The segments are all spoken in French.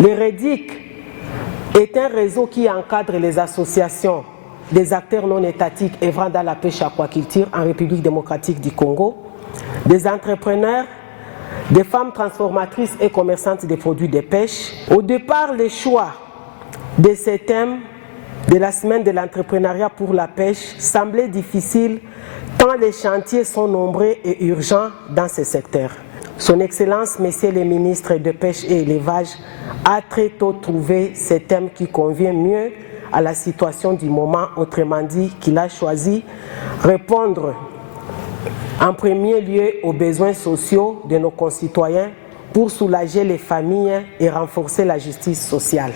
Le REDIC est un réseau qui encadre les associations des acteurs non étatiques œuvrant dans la pêche et aquaculture en République démocratique du Congo, des entrepreneurs, des femmes transformatrices et commerçantes des produits de pêche. Au départ, le choix de ces thèmes de la semaine de l'entrepreneuriat pour la pêche semblait difficile tant les chantiers sont nombreux et urgents dans ce secteur. Son Excellence, Monsieur le ministre de Pêche et Élevage, a très tôt trouvé ce thème qui convient mieux à la situation du moment, autrement dit qu'il a choisi répondre en premier lieu aux besoins sociaux de nos concitoyens pour soulager les familles et renforcer la justice sociale,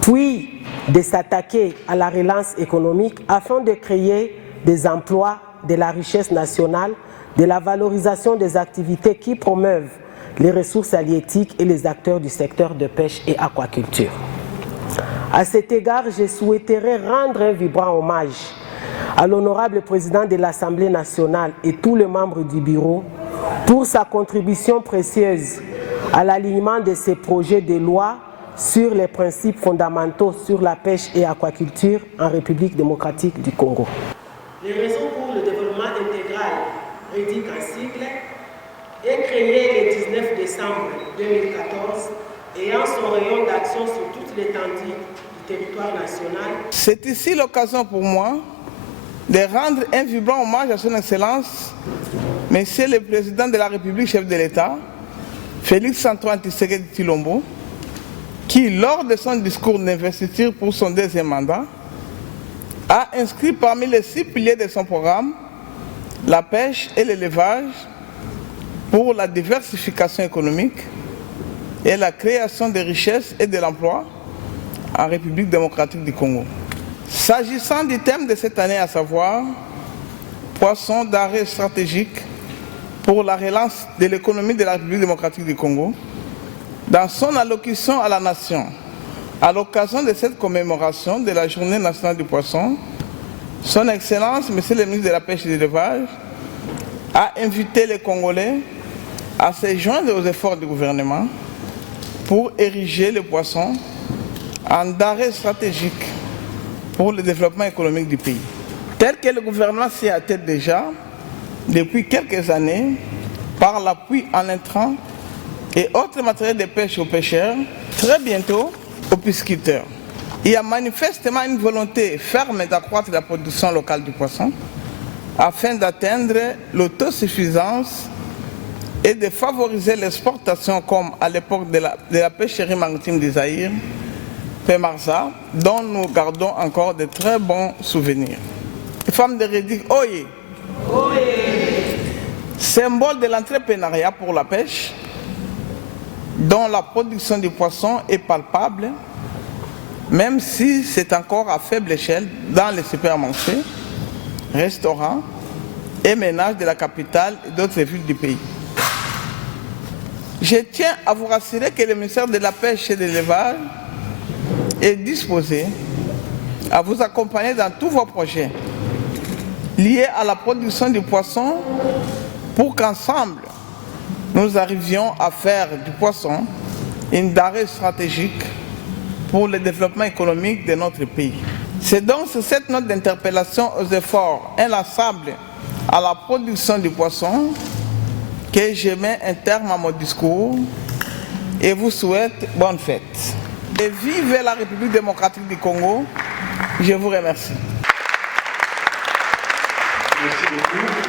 puis de s'attaquer à la relance économique afin de créer des emplois, de la richesse nationale, de la valorisation des activités qui promeuvent les ressources halieutiques et les acteurs du secteur de pêche et aquaculture. À cet égard, je souhaiterais rendre un vibrant hommage à l'honorable président de l'Assemblée nationale et tous les membres du bureau pour sa contribution précieuse à l'alignement de ces projets de loi sur les principes fondamentaux sur la pêche et aquaculture en République démocratique du Congo. Le réseau pour le développement intégral, REDIC en sigle, est créé le 19 décembre 2014 ayant son rayon d'action sur toute l'étendue du territoire national. C'est ici l'occasion pour moi de rendre un vibrant hommage à son Excellence, Monsieur le Président de la République, chef de l'État, Félix-Antoine Tshisekedi Tshilombo, qui, lors de son discours d'investiture pour son deuxième mandat, a inscrit parmi les 6 piliers de son programme la pêche et l'élevage pour la diversification économique et la création de richesses et de l'emploi en République démocratique du Congo. S'agissant du thème de cette année, à savoir poisson d'arrêt stratégique pour la relance de l'économie de la République démocratique du Congo, dans son allocution à la nation, à l'occasion de cette commémoration de la Journée nationale du poisson, son Excellence, Monsieur le ministre de la Pêche et de l'Élevage, a invité les Congolais à se joindre aux efforts du gouvernement pour ériger le poisson en denrée stratégique pour le développement économique du pays. Tel que le gouvernement s'y attelle déjà depuis quelques années par l'appui en intrants et autres matériels de pêche aux pêcheurs, très bientôt aux pisciculteurs. Il y a manifestement une volonté ferme d'accroître la production locale du poisson afin d'atteindre l'autosuffisance et de favoriser l'exportation comme à l'époque de la pêcherie maritime du Zaïre, Pemarza, dont nous gardons encore de très bons souvenirs. Les femmes de REDIC, oyez! Symbole de l'entrepreneuriat pour la pêche, dont la production du poisson est palpable, même si c'est encore à faible échelle dans les supermarchés, restaurants et ménages de la capitale et d'autres villes du pays. Je tiens à vous rassurer que le ministère de la Pêche et de l'Élevage est disposé à vous accompagner dans tous vos projets liés à la production du poisson pour qu'ensemble, nous arrivions à faire du poisson une denrée stratégique pour le développement économique de notre pays. C'est donc sur cette note d'interpellation aux efforts inlassables à la production du poisson que je mets un terme à mon discours et vous souhaite bonne fête. Et vive la République démocratique du Congo. Je vous remercie. Merci beaucoup.